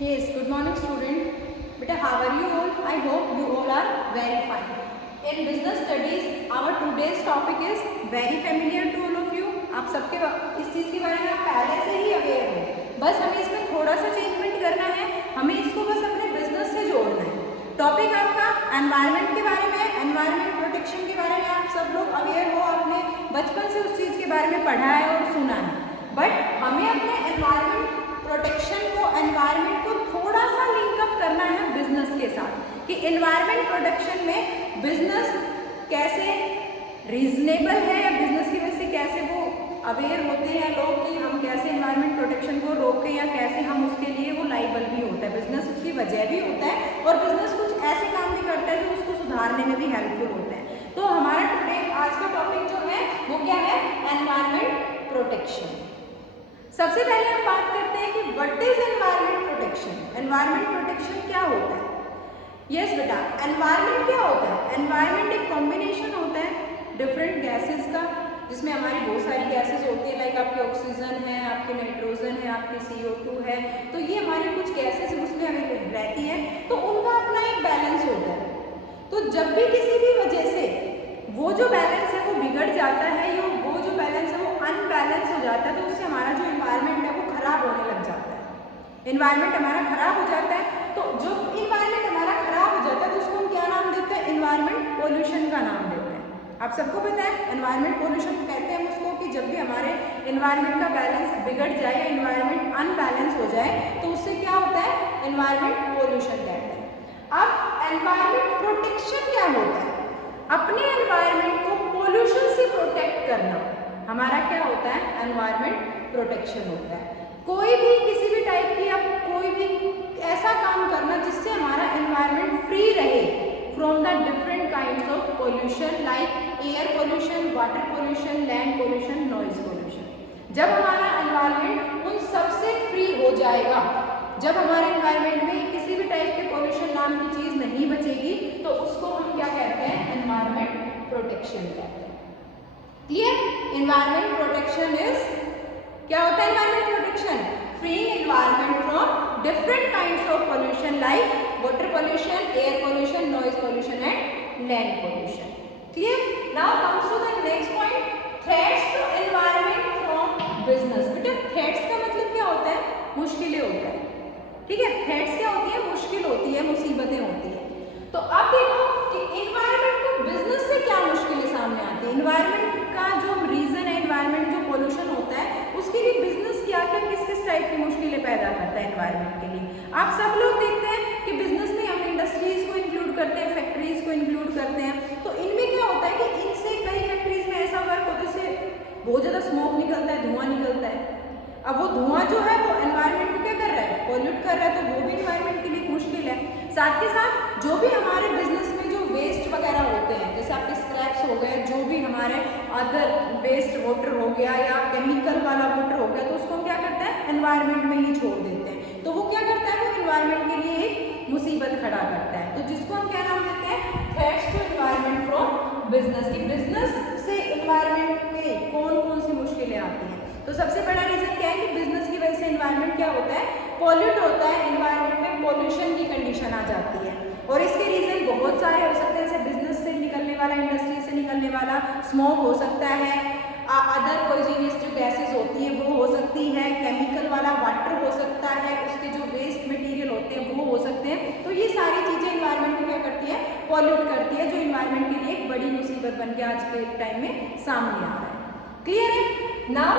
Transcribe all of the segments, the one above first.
Yes, good morning student. Beta, how are you all? I hope you all are very fine. In business studies, our today's topic is very familiar to all of you. आप सबके इस चीज़ के बारे में आप पहले से ही aware हो, बस हमें इसमें थोड़ा सा चेंजमेंट करना है, हमें इसको बस अपने बिजनेस से जोड़ना है। टॉपिक आपका एनवायरनमेंट के बारे में, एनवायरनमेंट प्रोटेक्शन के बारे में आप सब लोग अवेयर हो, आपने बचपन से उस चीज़ के बारे में पढ़ा है और सुना है, बट हमें अपने एनवायरनमेंट प्रोटेक्शन को, एनवायरनमेंट को थोड़ा सा लिंकअप करना है बिजनेस के साथ कि एनवायरनमेंट प्रोटेक्शन में बिजनेस कैसे रीजनेबल है या बिजनेस की वजह से कैसे वो अवेयर होते हैं लोग कि हम कैसे एनवायरनमेंट प्रोटेक्शन को रोकें या कैसे हम उसके लिए वो लाइबल भी होता है, बिजनेस उसकी वजह भी होता है और बिजनेस कुछ ऐसे काम भी करता है जो उसको सुधारने में भी हेल्पफुल होते हैं। तो हमारा टुडे आज का टॉपिक जो है वो क्या है, एनवायरनमेंट प्रोटेक्शन। सबसे पहले हम बात करते हैं कि what is environment protection. Environment protection क्या होता है? यस बेटा, एनवायरनमेंट क्या होता है? एनवायरनमेंट एक कॉम्बिनेशन होता है डिफरेंट गैसेस का, जिसमें हमारी बहुत सारी गैसेस होती है, लाइक आपकी ऑक्सीजन है, आपकी नाइट्रोजन है, आपकी CO2 है, तो ये हमारी कुछ गैसेस उसमें हमें रहती है, तो उनका अपना एक बैलेंस होता है। तो जब भी किसी भी वजह से वो जो बैलेंस है वो बिगड़ जाता है या वो जो बैलेंस है वो अनबैलेंस हो जाता है, तो उससे हमारा जो इन्वायरमेंट है वो खराब होने लग जाता है। इन्वायरमेंट हमारा खराब हो जाता है, तो जो इन्वायरमेंट हमारा खराब हो जाता है तो उसको हम क्या नाम देते हैं? इन्वायरमेंट पोल्यूशन का नाम देते हैं। आप सबको पता है एनवायरमेंट पोल्यूशन कहते हैं उसको कि जब भी हमारे इन्वायरमेंट का बैलेंस बिगड़ जाए या इन्वायरमेंट अनबैलेंस हो जाए तो उससे क्या होता है? इन्वायरमेंट पोल्यूशन कहते हैं। अब एनवायरमेंट प्रोटेक्शन क्या होता है? अपने एनवायरमेंट को पोल्यूशन से प्रोटेक्ट करना हमारा क्या होता है? एनवायरमेंट प्रोटेक्शन होता है। कोई भी किसी भी टाइप की आप कोई भी ऐसा काम करना जिससे हमारा एनवायरमेंट फ्री रहे from the different kinds of pollution, like air pollution, water pollution, land pollution, noise pollution. जब हमारा एनवायरमेंट उन सबसे फ्री हो जाएगा, जब हमारे एनवायरमेंट में किसी भी टाइप के पोल्यूशन नाम की चीज नहीं बचेगी, तो उसको हम क्या कहते हैं? एनवायरमेंट प्रोटेक्शन कहते हैं। क्लियर? एनवायरमेंट प्रोटेक्शन इज क्या होता है? Environment protection freeing environment from different kinds of pollution like water pollution, air pollution, noise pollution and land pollution. Clear? Now comes to the next point, threats to environment from business. बेटा threats का मतलब क्या होता है? मुश्किलें होता है, ठीक है? थ्रेट्स क्या होती है? मुश्किल होती है, मुसीबतें होती है। तो अब देखो कि एनवायरमेंट को बिजनेस से क्या मुश्किलें सामने आती है। एनवायरमेंट का जो रीजन है, एनवायरमेंट जो पोल्यूशन होता है उसके लिए बिजनेस क्या क्या किस किस टाइप की मुश्किलें पैदा करता है एनवायरमेंट के लिए। आप सब लोग देखते हैं कि बिजनेस में हम इंडस्ट्रीज को इंक्लूड करते हैं, फैक्ट्रीज को इंक्लूड करते हैं, तो इनमें क्या होता है कि इनसे कई फैक्ट्रीज में ऐसा वर्क होता है जैसे बहुत ज़्यादा स्मोक निकलता है, धुआं निकलता है। अब वो धुआं जो है वो एनवायरमेंट को क्या कर रहा है? पॉल्यूट कर रहा है, तो वो भी एनवायरमेंट के लिए मुश्किल है। साथ के साथ जो भी हमारे बिजनेस में जो वेस्ट वगैरह होते हैं, जैसे आपके स्क्रैप्स हो गए, जो भी हमारे अदर वेस्ट वाटर हो गया या केमिकल वाला वाटर हो गया, तो उसको हम क्या करते हैं? एनवायरमेंट में ही छोड़ देते हैं। तो वो क्या करता है? वो एनवायरमेंट के लिए एक मुसीबत खड़ा करता है। तो जिसको हम क्या नाम देते हैं? Threats to environment from business. की बिजनेस से एनवायरमेंट में कौन कौन सी मुश्किलें आती हैं? तो सबसे बड़ा रीजन क्या है कि बिजनेस की वजह से एनवायरमेंट क्या होता है? पॉल्यूट होता है। एनवायरमेंट में पॉल्यूशन की कंडीशन आ जाती है और इसके रीजन बहुत सारे हो सकते हैं, जैसे बिजनेस से निकलने वाला, इंडस्ट्री से निकलने वाला स्मोक हो सकता है, अदर पॉइजनस जो गैसेस होती है वो हो सकती है, केमिकल वाला वाटर हो सकता है, उसके जो वेस्ट मटेरियल होते हैं वो हो सकते हैं। तो ये सारी चीज़ें इन्वायरमेंट को क्या करती है? पॉल्यूट करती है, जो इन्वायरमेंट के लिए एक बड़ी मुसीबत बन के आज के टाइम में सामने आ रहा है। क्लियर है? Now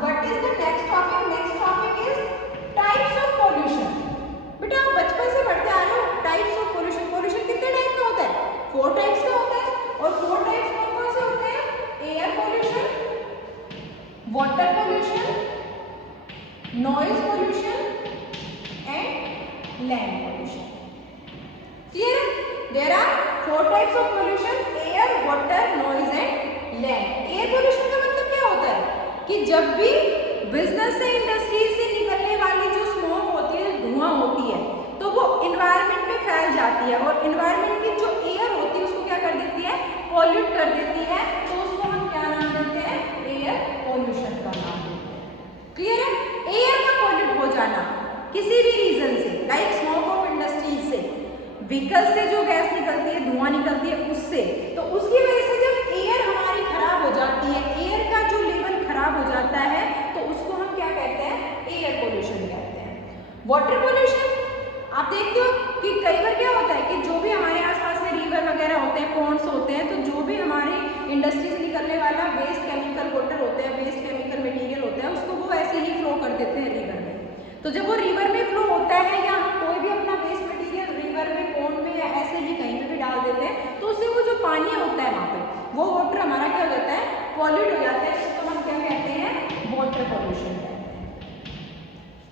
what is the next topic? Next topic is types of pollution. बेटा आप बचपन से पढ़ते आ रहे हो टाइप्स ऑफ पॉल्यूशन। पॉल्यूशन कितने टाइप का होता है? 4 टाइप्स का होता है। और 4 टाइप्स कौन कौन से होते हैं? Air pollution, water pollution, noise pollution and land pollution. Clear? There are 4 types of pollution, air, water, noise and land. Air pollution का मतलब क्या होता है कि जब भी बिजनेस से, इंडस्ट्री से निकलने वाली जो स्मोक होती है, धुआं होती है, तो वो एनवायरमेंट में फैल जाती है और एनवायरमेंट की जो एयर होती है उसको क्या कर देती है? पॉल्यूट कर देती है। तो उसको हम क्या नाम देते हैं? एयर पॉल्यूशन का नाम देते हैं। क्लियर है? एयर का पॉल्यूट हो जाना किसी भी रीजन से, लाइक स्मोक ऑफ इंडस्ट्रीज से, व्हीकल से जो गैस निकलती है, धुआं निकलती है उससे, तो उसकी वजह से जब एयर हमारी खराब हो जाती है, एयर का जो लेवल खराब हो जाता है, तो उसको हम क्या कहते हैं, एयर पोल्यूशन कहते हैं। वाटर पोल्यूशन, आप देखते हो कि कई बार क्या होता है कि जो भी हमारे आसपास में रिवर वगैरह होते हैं, पॉन्ड्स होते हैं, तो जो भी हमारे इंडस्ट्री से निकलने वाला वेस्ट केमिकल वाटर होता है, वेस्ट केमिकल मटेरियल होता है, उसको वो ऐसे ही फ्लो कर देते हैं रिवर में। तो जब वो रिवर में फ्लो होता है या हम कोई भी अपना वेस्ट मटेरियल रिवर में, पॉन्ड में या ऐसे ही कहीं पे भी डाल देते हैं, तो उससे वो जो पानी होता है वहाँ पे, वो वाटर हमारा क्या हो जाता है, पॉल्यूट हो जाता है, उसको हम क्या कहते हैं, वाटर पोल्यूशन कहते हैं।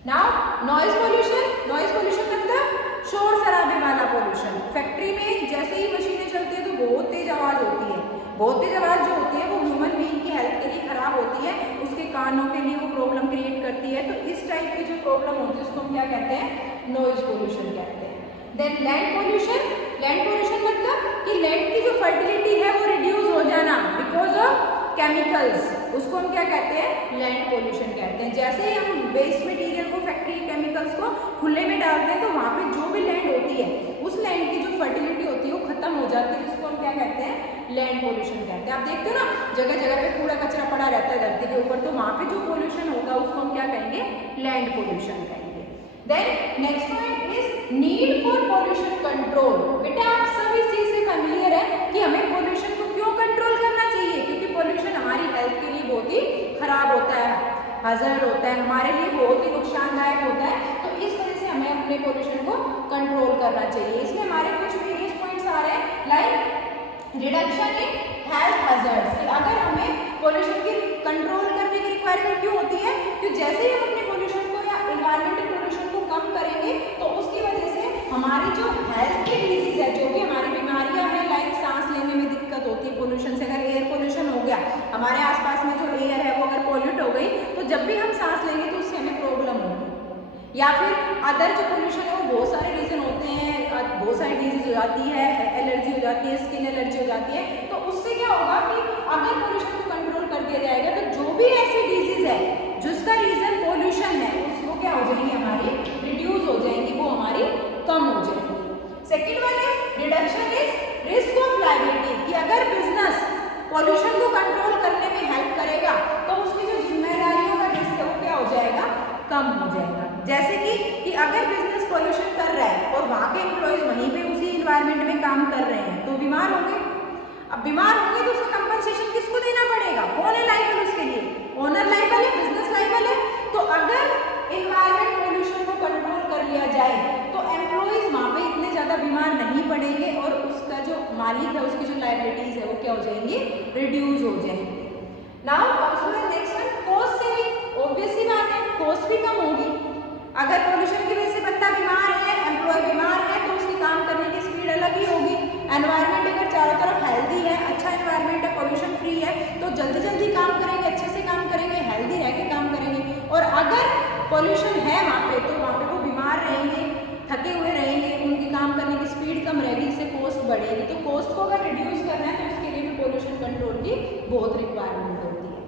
Now noise pollution, noise pollution मतलब शोर शराबे वाला पोल्यूशन। फैक्ट्री में जैसे ही मशीनें चलती है तो बहुत तेज आवाज़ होती है, बहुत तेज आवाज़ जो होती है वो ह्यूमन बीइंग की हेल्थ के लिए खराब होती है, उसके कानों के लिए वो प्रॉब्लम क्रिएट करती है। तो इस टाइप की जो प्रॉब्लम होती है उसको हम क्या कहते हैं, नॉइज पोल्यूशन कहते हैं। Then land pollution, land pollution मतलब कि लैंड की जो फर्टिलिटी है वो रिड्यूस हो जाना बिकॉज ऑफ केमिकल्स, उसको हम क्या कहते हैं, लैंड पोल्यूशन कहते हैं। जैसे ही हम वेस्ट मटेरियल को, फैक्ट्री केमिकल्स को खुले में डालते हैं तो वहाँ पे जो भी लैंड होती है उस लैंड की जो फर्टिलिटी होती है वो खत्म हो जाती है, उसको हम क्या कहते हैं, लैंड पोल्यूशन कहते हैं। आप देखते हो ना जगह जगह पे कूड़ा कचरा पड़ा रहता है धरती के ऊपर, तो वहाँ पे जो पोल्यूशन होगा उसको हम क्या कहेंगे, लैंड पोल्यूशन कहेंगे। Then next point is need for pollution control. बेटा आप सब इस चीज से फैमिलियर है कि हमें पोल्यूशन को क्यों कंट्रोल करना चाहिए, क्योंकि पोल्यूशन हमारी हेल्थ के लिए बहुत ही खराब होता है, हज़ार्ड होता है, हमारे लिए बहुत ही नुकसानदायक होता है। तो इस वजह से हमें अपने पोल्यूशन को कंट्रोल करना चाहिए। इसमें हमारे कुछ वेरियस पॉइंट्स आ रहे हैं, like reduction in health hazards, कि अगर हमें पोल्यूशन की कंट्रोल करने की रिक्वायरमेंट क्यों होती है, कि जैसे ही हम अपने पोल्यूशन को या इन्वायरमेंटल पोल्यूशन को कम करेंगे तो उसकी वजह से हमारी जो हेल्थ की डिजीज है, जो भी हमारी बीमारियां हैं, लाइक सांस लेने में दिक्कत होती है पोल्यूशन से, अगर एयर पोल्यूशन हो गया, हमारे आसपास में जो एयर है वो अगर पोल्यूट हो गई तो जब भी हम सांस लेंगे तो उससे हमें प्रॉब्लम होगी। या फिर अदर जो पोल्यूशन है वो बहुत सारे रीजन होते हैं, बहुत सारी डिजीज हो जाती है, एलर्जी हो जाती है, स्किन एलर्जी हो जाती है। तो उससे क्या होगा कि अगर पोल्यूशन को कंट्रोल कर दिया जाएगा तो जो भी ऐसी डिजीज है जिसका रीजन पोल्यूशन है उसको क्या हो जाएंगी, हमारी रिड्यूस हो जाएंगी, वो हमारी कम हो जाएंगी। Second one is reduction is risk of liability, कि अगर बिजनेस पोल्यूशन को कंट्रोल करने में हेल्प करेगा तो उसकी जो जिम्मेदारियों का रिस्क है वो क्या हो जाएगा, कम हो जाएगा। जैसे कि अगर बिजनेस पोल्यूशन कर रहा है और वहाँ के एम्प्लॉयज वहीं पे उसी इन्वायरमेंट में काम कर रहे हैं तो बीमार होंगे। अब बीमार होंगे तो उसका कंपनसेशन किसको देना पड़ेगा, कौन है लायबल उसके लिए, ओनर लायबल है, बिजनेस लायबल है। तो अगर इन्वायरमेंट पोल्यूशन को कंट्रोल कर लिया जाए तो एम्प्लॉयज वहाँ पे इतने ज़्यादा बीमार नहीं पड़ेंगे और उसका जो मालिक है उसकी जो लायबिलिटीज है वो क्या हो जाएंगी, रिड्यूस हो जाएंगी। Now comes to the next one, cost saving. Obvious सी बात है, कॉस्ट भी कम होगी। अगर पोल्यूशन की वजह से बंदा बीमार है, एम्प्लॉय बीमार है, तो उसकी काम करने की स्पीड अलग ही होगी। एनवायरनमेंट अगर चारों तरफ हेल्दी है, अच्छा एनवायरनमेंट है, पोल्यूशन फ्री है, तो जल्दी जल्दी काम करेंगे, अच्छे से काम करेंगे, हेल्दी रह के काम करेंगे। और अगर पोल्यूशन है वहाँ पे तो वहाँ पे वो बीमार रहेंगे, थके हुए रहेंगे, उनकी काम करने की स्पीड कम रहेगी, इससे कॉस्ट बढ़ेगी। तो कॉस्ट को अगर रिड्यूस करना है तो उसके लिए भी पोल्यूशन कंट्रोल की बहुत रिक्वायरमेंट होती है।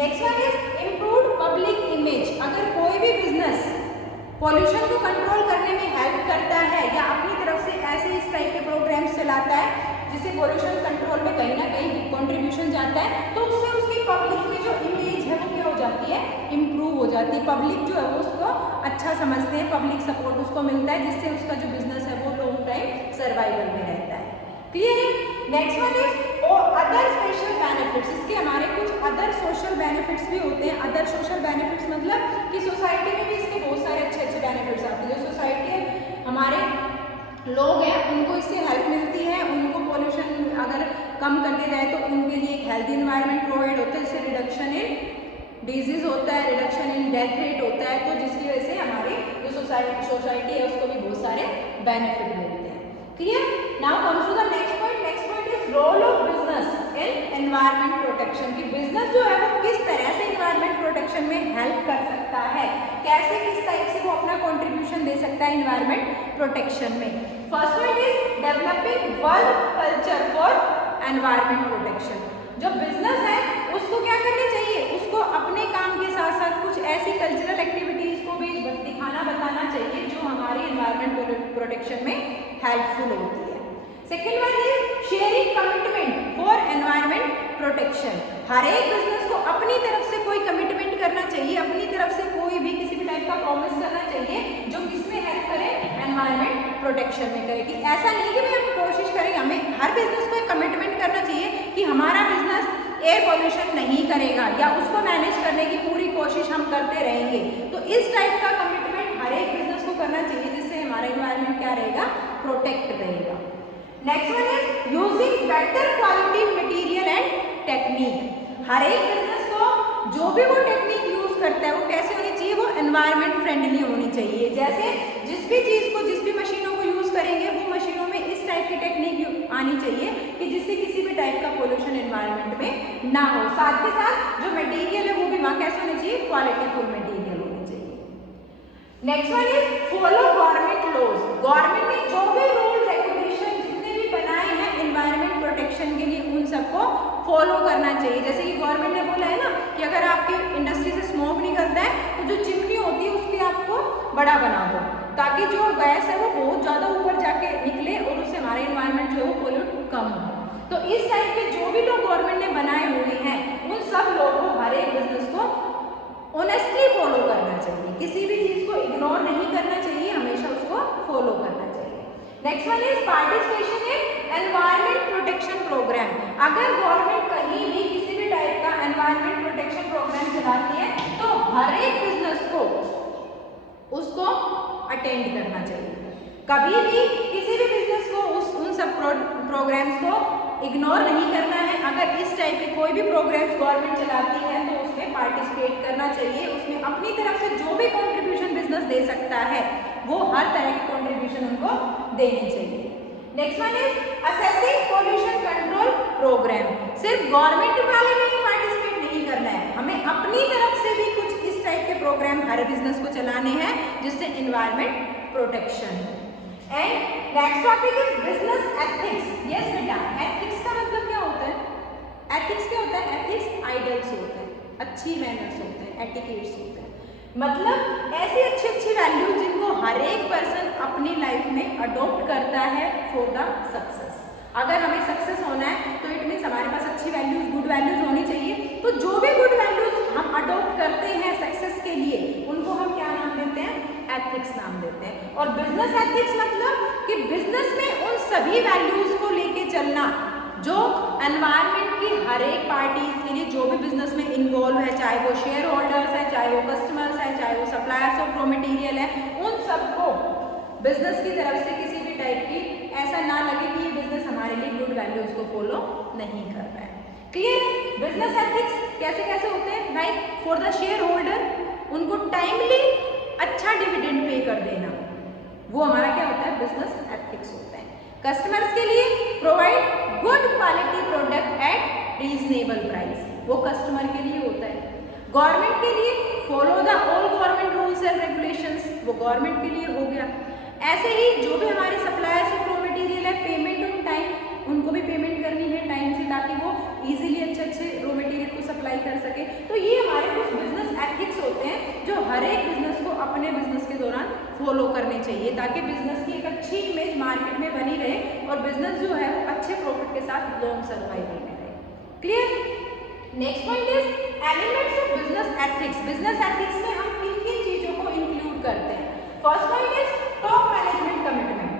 Next one is improved public image. अगर कोई भी बिजनेस पोल्यूशन को कंट्रोल करने में हेल्प करता है या अपनी तरफ से ऐसे इस टाइप के प्रोग्राम्स चलाता है जिससे पोल्यूशन कंट्रोल में कहीं ना कहीं कंट्रीब्यूशन जाता है, तो उससे उसकी पब्लिक में जो इमेज है वो क्या हो जाती है, इम्प्रूव हो जाती है। पब्लिक जो है वो उसको अच्छा समझते हैं, पब्लिक सपोर्ट उसको मिलता है, जिससे उसका जो बिजनेस है वो लॉन्ग टाइम सर्वाइवल में रहता है। क्लियर है। Next one is other special benefits. इसके हमारे कुछ अदर सोशल बेनिफिट्स भी होते हैं। अदर सोशल बेनिफिट्स मतलब कि सोसाइटी में भी इसके बहुत सारे अच्छे अच्छे बेनिफिट्स आते हैं। जो सोसाइटी है, हमारे लोग हैं, उनको इससे हेल्प मिलती है, उनको पोल्यूशन अगर कम कर दिया जाए तो उनके लिए एक हेल्दी इन्वायरमेंट प्रोवाइड होता है, जिससे रिडक्शन इन डिजीज होता है, रिडक्शन इन डेथ रेट होता है। तो जिसकी वजह से हमारी जो सोसाइटी है उसको भी बहुत सारे बेनिफिट मिलते हैं। Clear. Now comes to the next point. Next point is role of business in environment protection. की बिजनेस जो है वो किस तरह से एनवायरमेंट प्रोटेक्शन में हेल्प कर सकता है, कैसे किस टाइप से वो अपना कंट्रीब्यूशन दे सकता है एनवायरमेंट प्रोटेक्शन में। First point is developing work culture for environment protection. जो बिजनेस है उसको क्या करना चाहिए, उसको अपने काम के साथ साथ कुछ ऐसी कल्चरल एक्टिविटीज को भी दिखाना बताना चाहिए जो हमारे एनवायरमेंट एनवायरमेंट प्रोटेक्शन में हेल्पफुल होती है। Second one is sharing commitment for environment protection. हर एक बिजनेस को अपनी तरफ से कोई कमिटमेंट करना चाहिए, अपनी तरफ से कोई भी किसी भी टाइप का प्रॉमिस करना चाहिए जो किसमें हेल्प करे, एनवायरमेंट प्रोटेक्शन में करे। कि ऐसा नहीं कि भाई हम कोशिश करेंगे, हमें हर बिजनेस को एक कमिटमेंट करना चाहिए कि हमारा बिजनेस एयर पॉल्यूशन नहीं करेगा या उसको मैनेज करने की पूरी कोशिश हम करते रहेंगे। तो इस टाइप का कमिटमेंट हर एक बिजनेस को करना चाहिए जिससे हमारा एनवायरमेंट क्या रहेगा, प्रोटेक्ट रहेगा। Next one is using better quality material and technique. हर एक बिजनेस को जो भी वो टेक्निक यूज करता है वो कैसे होनी चाहिए, वो एनवायरमेंट फ्रेंडली होनी चाहिए। जैसे जिस भी चीज को, जिस भी मशीनों को यूज करेंगे वो मशीनों में इस टाइप की टेक्निक आनी चाहिए कि जिससे किसी भी टाइप का पोल्यूशन एनवायरमेंट में ना हो। साथ के साथ जो मटेरियल है वो भी वहाँ कैसे होना चाहिए, क्वालिटीफुल मटेरियल होनी चाहिए। Next one is follow government laws. Government ने जो भी रूल रेगुलेशन जितने भी बनाए हैं एनवायरमेंट प्रोटेक्शन के लिए उन सबको फॉलो करना चाहिए। जैसे कि गवर्नमेंट ने बोला है ना कि अगर आपकी इंडस्ट्री से स्मोक निकलता है तो जो चिमनी होती है उसके आपको बड़ा बना दो ताकि जो गैस है वो बहुत ज़्यादा ऊपर जाके निकले और उससे हमारे एनवायरनमेंट जो है वो पोल्यूट कम हो। तो इस टाइप के जो भी लोग गवर्नमेंट ने बनाए हुए हैं उन सब लोगों को, हर एक बिजनेस को ऑनेस्टली फॉलो करना चाहिए। किसी भी चीज़ को इग्नोर नहीं करना चाहिए, हमेशा उसको फॉलो करना चाहिए। Next one is participation in environment protection programme. अगर गवर्नमेंट कहीं भी किसी भी टाइप का एनवायरमेंट प्रोटेक्शन प्रोग्राम चलाती है तो हर एक बिजनेस को उसको अटेंड करना चाहिए। कभी भी किसी भी बिजनेस को उन सब प्रोग्राम्स को इग्नोर नहीं करना है। अगर इस टाइप के कोई भी प्रोग्राम्स गवर्नमेंट चलाती है तो उसमें पार्टिसिपेट करना चाहिए। उसमें अपनी तरफ से जो भी कंट्रीब्यूशन बिजनेस दे सकता है वो हर तरह की कंट्रीब्यूशन उनको देनी चाहिए। Next one is assessing pollution control programme. सिर्फ गवर्नमेंट वाले में ही पार्टिसिपेट नहीं करना है, हमें अपनी तरफ से भी कुछ इस टाइप के प्रोग्राम हर बिजनेस को चलाने हैं जिससे environment protection. And next topic is business ethics. Yes बेटा, एथिक्स का मतलब क्या होता है? एथिक्स क्या होता है? एथिक्स आइडियल्स होते हैं, अच्छी मैनर्स होते हैं, एटिकेट्स होते हैं। मतलब ऐसी अच्छी अच्छी वैल्यूज जिनको हर एक पर्सन अपनी लाइफ में अडॉप्ट करता है फॉर द सक्सेस। अगर हमें सक्सेस होना है तो इट मीन्स हमारे पास अच्छी वैल्यूज, गुड वैल्यूज होनी चाहिए। तो जो भी गुड वैल्यूज हम अडॉप्ट करते हैं सक्सेस के लिए उनको हम क्या नाम देते हैं? एथिक्स नाम देते हैं। और बिजनेस एथिक्स मतलब कि बिजनेस में उन सभी वैल्यूज को लेके चलना जो एनवायरनमेंट की हर एक पार्टीज के लिए, जो भी बिजनेस में इन्वॉल्व है, चाहे वो शेयर होल्डर्स है, चाहे वो कस्टमर्स है, चाहे वो सप्लायर्स ऑफ रॉ मटेरियल है, उन सबको बिजनेस की तरफ से किसी भी टाइप की ऐसा ना लगे कि ये बिजनेस हमारे लिए गुड वैल्यूज को फॉलो नहीं कर रहा है। क्लियर? बिजनेस एथिक्स कैसे कैसे होते हैं? Like for the share holder उनको टाइमली अच्छा डिविडेंड पे कर देना, वो हमारा क्या होता है? बिजनेस एथिक्स होता है। कस्टमर्स के लिए provide good quality product at reasonable price, वो कस्टमर के लिए होता है। गवर्नमेंट के लिए follow the all government rules and regulations, वो गवर्नमेंट के लिए हो गया। ऐसे ही जो भी हमारे सप्लायर्स ऑफ रॉ मटेरियल है, पेमेंट ऑन टाइम, उनको भी पेमेंट करनी है टाइम से ताकि वो इजीली अच्छे रॉ मटेरियल को सप्लाई कर सके। तो ये हमारे कुछ बिजनेस एथिक्स होते हैं जो हर एक बिजनेस को अपने बिजनेस के दौरान फॉलो करने चाहिए ताकि बिजनेस की एक अच्छी इमेज मार्केट में बनी रहे और बिजनेस जो है वो अच्छे प्रॉफिट के साथ लॉन्ग सर्वाइवल में रहे। Clear? Next point is elements of business ethics. Business ethics में हम किन किन चीजों को इंक्लूड करते हैं? First point is top management commitment.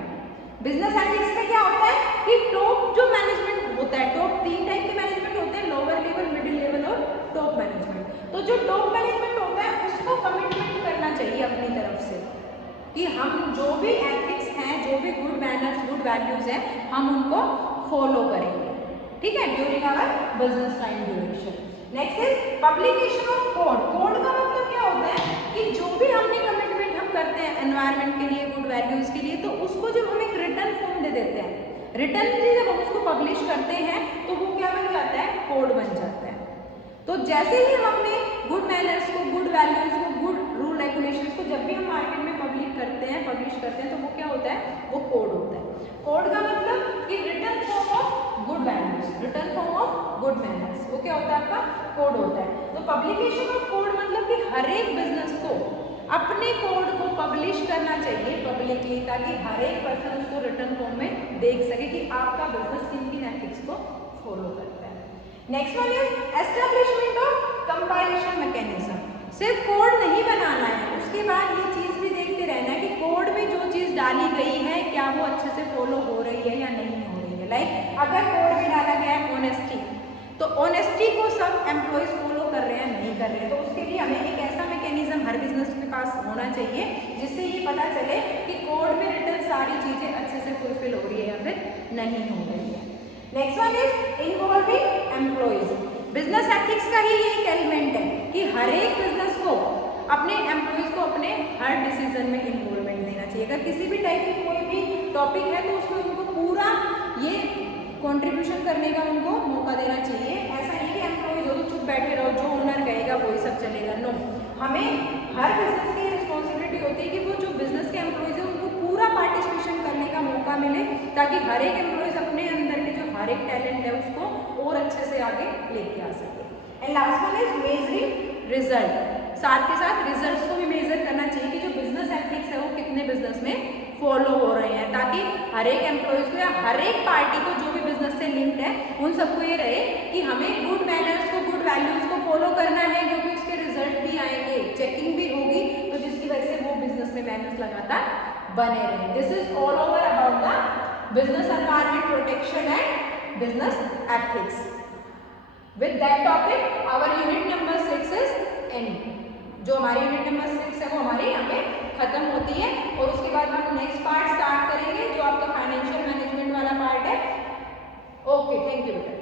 Business ethics में क्या होता है कि टॉप जो मैनेजमेंट होता है, टॉप 3 टाइप के मैनेजमेंट होते हैं, लोअर लेवल, मिडिल लेवल और टॉप मैनेजमेंट। तो जो टॉप मैनेजमेंट होता है उसको कमिटमेंट करना चाहिए अपनी तरफ से कि हम जो भी एथिक्स हैं, जो भी गुड मैनर्स, गुड वैल्यूज हैं, हम उनको फॉलो करेंगे। ठीक है, during our business time duration. Next is publication of code. Code का मतलब क्या होता है कि जो भी हमने कमिटमेंट हम करते हैं एनवायरनमेंट के लिए, गुड वैल्यूज के लिए, तो उसको जब हम एक रिटर्न फॉर्म दे देते हैं, रिटर्न जब हम उसको पब्लिश करते हैं तो वो क्या बन जाता है? कोड बन जाता है। तो जैसे ही हम अपने गुड मैनर्स को, गुड वैल्यूज को, गुड रूल रेगुलेशंस को जब भी हम मार्केट में पब्लिश करते हैं तो वो क्या होता है? वो कोड होता है। कोड का मतलब कि return form of good values, return form of good manners, वो क्या होता है? आपका कोड होता है। तो पब्लिकेशन ऑफ कोड मतलब कि हर एक बिजनेस को अपने कोड को पब्लिश करना चाहिए पब्लिकली, ताकि हर एक पर्सन उसको रिटर्न फॉर्म में देख सके कि आपका बिजनेस किन किन एथिक्स को फॉलो करता है। Next one is establishment of compilation mechanism. सिर्फ कोड नहीं बनाना है, उसके बाद ये चीज़ भी देखते रहना है कि कोड में जो चीज़ डाली गई है क्या वो अच्छे से फॉलो हो रही है या नहीं हो रही है। लाइक अगर कोड में डाला गया है ऑनेस्टी, तो ऑनेस्टी को सब एम्प्लॉयज फॉलो कर रहे हैं नहीं कर रहे हैं, तो उसके लिए हमें एक ऐसा मैकेनिज्म हर बिजनेस के पास होना चाहिए जिससे ये पता चले कि कोड में रिटर्न सारी चीज़ें अच्छे से फुलफिल हो रही है या फिर नहीं हो रही है। Next one is involving employees. Business ethics का ही ये एक एलिमेंट है कि हर एक बिजनेस को अपने एम्प्लॉयज को अपने हर डिसीजन में इन्वॉल्वमेंट देना चाहिए। अगर किसी भी टाइप की कोई भी टॉपिक है तो उसमें उनको पूरा ये कंट्रीब्यूशन करने का उनको मौका देना चाहिए। ऐसा नहीं कि एम्प्लॉयज हो तो चुप बैठे रहो, जो ओनर कहेगा वही सब चलेगा। नो, हमें हर बिजनेस की रिस्पॉन्सिबिलिटी होती है कि वो जो बिजनेस के एम्प्लॉयज है उनको पूरा पार्टिसिपेशन करने का मौका मिले, ताकि हर एक एम्प्लॉयज अपने अंदर के जो हर एक टैलेंट है उसको और अच्छे से आगे लेके आ सके। And last one is measuring result. साथ के साथ रिजल्ट्स को भी मेजर करना चाहिए कि जो बिजनेस एथिक्स है वो कितने बिजनेस में फॉलो हो रहे हैं, ताकि हर एक एम्प्लॉयज को या हर एक पार्टी को जो भी बिजनेस से लिंक्ड है उन सबको ये रहे कि हमें गुड मैनर्स को, गुड वैल्यूज को फॉलो करना है, क्योंकि उसके रिजल्ट भी आएंगे, चेकिंग भी होगी, तो जिसकी वजह से वो बिजनेस में मेहनत लगातार बने रहे। This is all over about the business environment protection and business ethics. With that topic our unit number 6 is end. जो हमारी यूनिट नंबर 6 है वो हमारी यहाँ पे खत्म होती है, और उसके बाद हम नेक्स्ट पार्ट स्टार्ट करेंगे जो आपका फाइनेंशियल मैनेजमेंट वाला पार्ट है। ओके, थैंक यू बेटा।